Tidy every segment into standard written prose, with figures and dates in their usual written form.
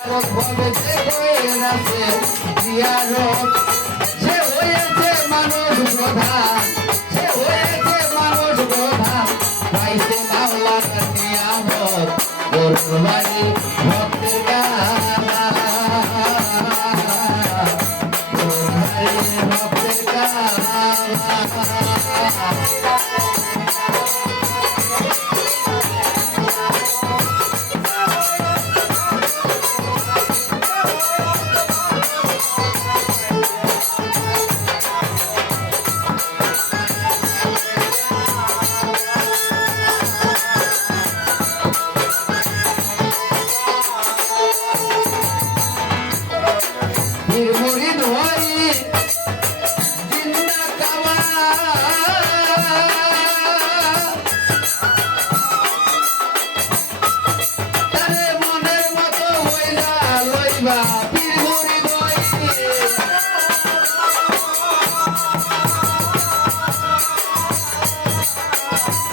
বলে যে কইরাছে জিয়ারত সে হয়েছে মানুষ প্রধান সে হয়েছে মানুষ প্রধান পাইছে মাওলার নিয়ামত কোরবানি ভক্তের গানা কোরবানি ভক্তের গানা মুরিদ হই জিন্দা কাওয়া তারে মনের মতো হইলা লইবা পীর মুরিদ হই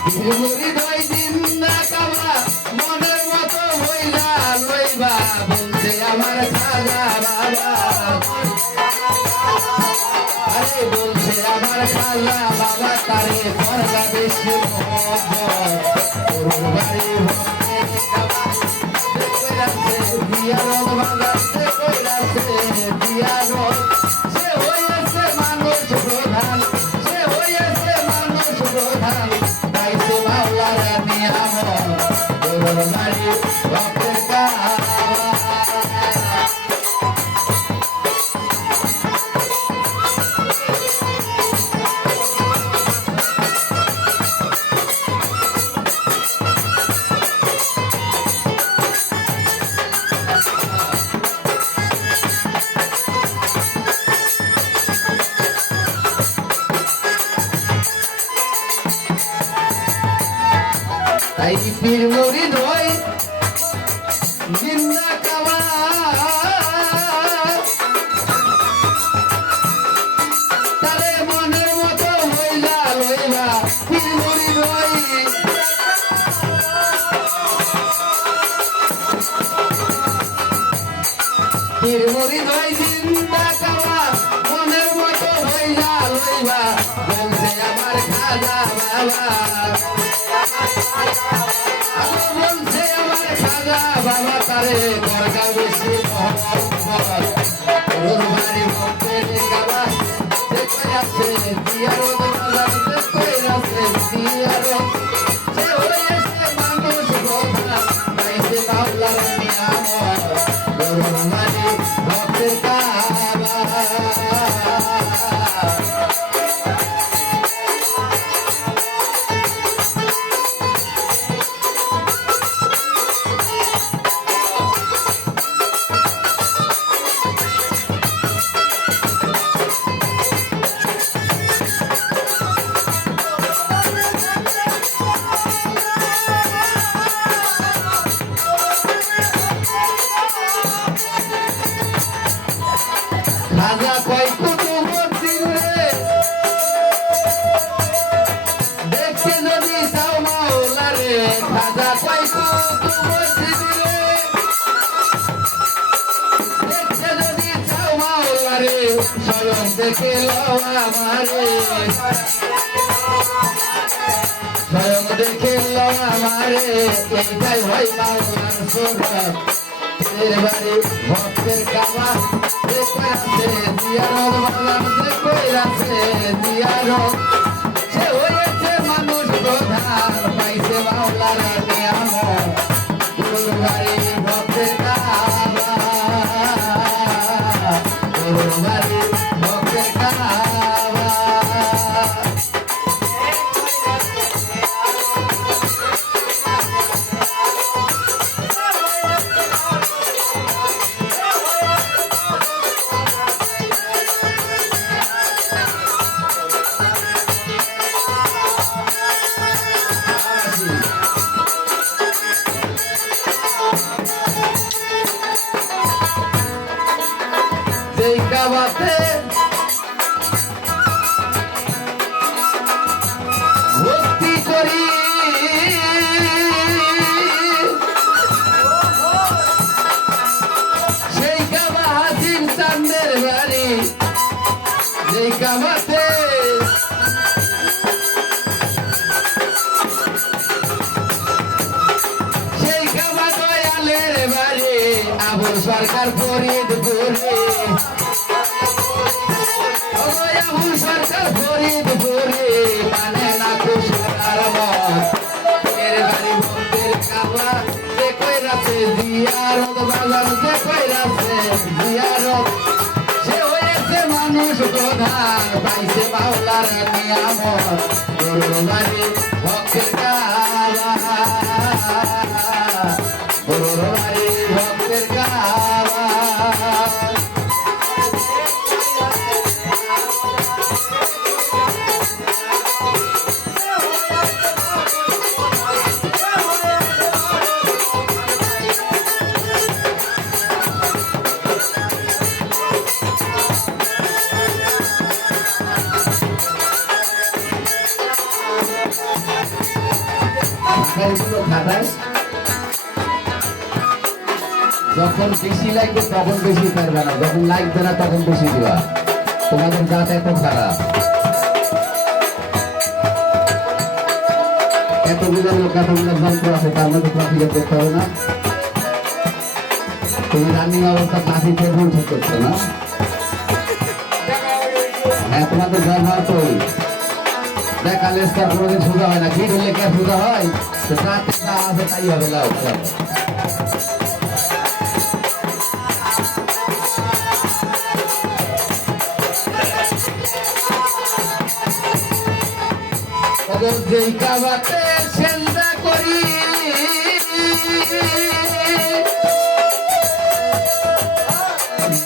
পীর মুরিদ হই জিন্দা কাওয়া মনের মতো হইলা লইবা বলছে আমার খাজা বাবা আরে বলছে আমার খাজা বাবা তারে দরগা বেশি মোহব্বত গরুর বাড়ি ভক্তে কইরাছে দিয়ারত বাজাতে কইরাছে দিয়ারত সে হইছে মানুষ প্রধান সে হইছে মানুষ প্রধান পাইছে মাওলার নিয়ামত গরুর বাড়ি ভক্তের কাবা তাই পীর মুরিদ হই জিন্দা কাওয়া তারে মনের মতো হইলা লইলা পীর মুরিদ হই পীর মুরিদ হই জিন্দা কাওয়া মনের মতো হইলা লইবা বলছে আমার খাজা বাবা বলছে আমার খাজা বাবা তারে দরগা বেশি মোহব্বত গরুর বাড়ি ভক্তের গাবা সে কইরাছে দিয়ারত বাজাতে কইরাছে দিয়ারত সে হয়েছে মানুষ প্রধান পাইছে মাওলার নিয়ামত গরুর বাড়ি ভক্তের গাবা খাজা কয় কুতুবউদ্দিন রে দেখতে যদি চাও মাওলা রে খাজা কয় কুতুবউদ্দিন রে দেখতে যদি চাও মাওলা রে স্বয়ং দেখে লও আমারে স্বয়ং দেখে লও আমারে এইটাই হয় মাওলার সুরত পীরের বাড়ি ভক্তের কাবা সে কইরাছে দিয়ারত বাজাতে কইরাছে দিয়ারত সে হয়েছে মানুষ প্রধান পাইছে মাওলার নিয়ামত গরুর বাড়ি ভক্তের কাবা গরুর বাড়ি ভক্তের কাবা যেই কাবাতে ভক্তি করি যেই কামাতে সেই কামা দয়ালের বাড়ি আবুল সরকার ফরিদপুরে আবুল সরকার ফরিদপুরে মানে না খুশার এর বাড়ি ভক্তের কামা যে কই রাতে জিয়ারত বাজার যে কই রাতে জিয়ারত সে হয়েছে মানুষ প্রধান পাইছে মাওলার নিয়ামত গরুর বাড়ি ভক্তের কামা গরুর বাড়ি ভক্তের কামা খাটাস যখন বেশি লাগবে তখন বেশি পারবে না, যখন লাগবে না তখন বেশি দিবা। তোমাদের জাত এত খারাপ, এতগুলো লোক এতগুলো যন্ত্র আছে, তার মধ্যে ট্রাফিকে দেখতে হবে না। তুমি রানিং অবস্থা ট্রাফিক এখন ঠিক করছো না। হ্যাঁ, তোমাদের ব্যবহার তো দেখা লেস্টার কোনোদিন সোজা হয় না, কি হলে কে সোজা হয়, তো রাতে যা আছে তাই হবে। লাও যেই কাবাতে সেজদা করি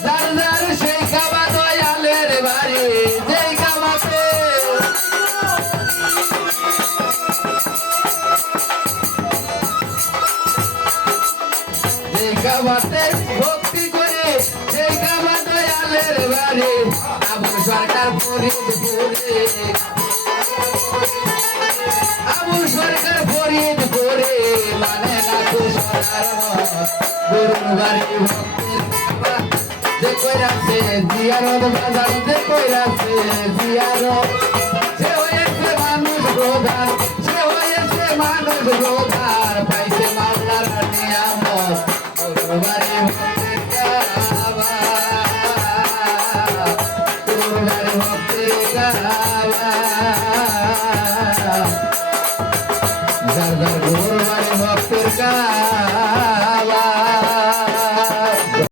যার যার সেই কাবা দয়ালের বাড়ি যেই কাবাতে যেই কাবাতে ভক্তি করে সেই কাবা দয়ালের বাড়ি আবুল সরকার ফরিদপুরে আবুল সরকার ফরিদপুরে মানে না খুশার গরুর বাড়ি ভক্তের কাবা যে কইরাছে জিয়ারত বাজার যে কইরাছে জিয়ারত সে হয়েছে মানুষ প্রধান সে হয়েছে মানুষ প্রধান পাইছে মাওলার নিয়ামত